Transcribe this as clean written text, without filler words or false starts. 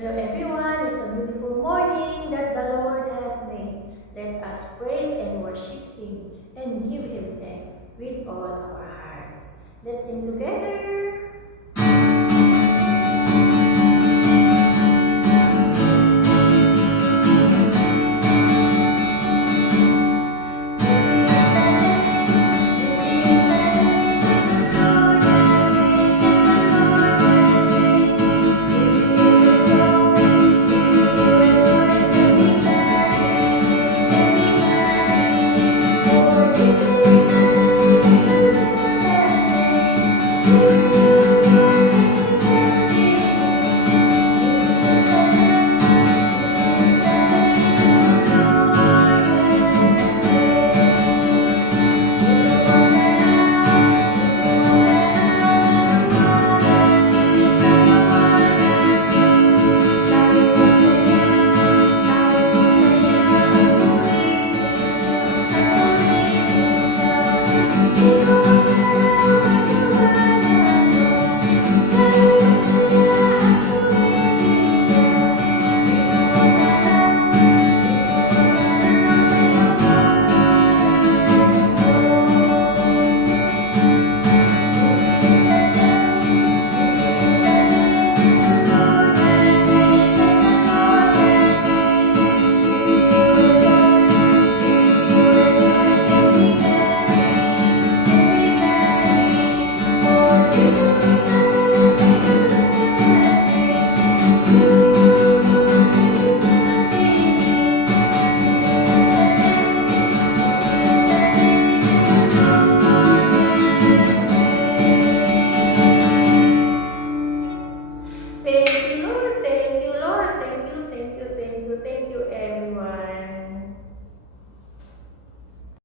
Hello everyone, it's a beautiful morning that the Lord has made. Let us praise and worship Him and give Him thanks with all our hearts. Let's sing together.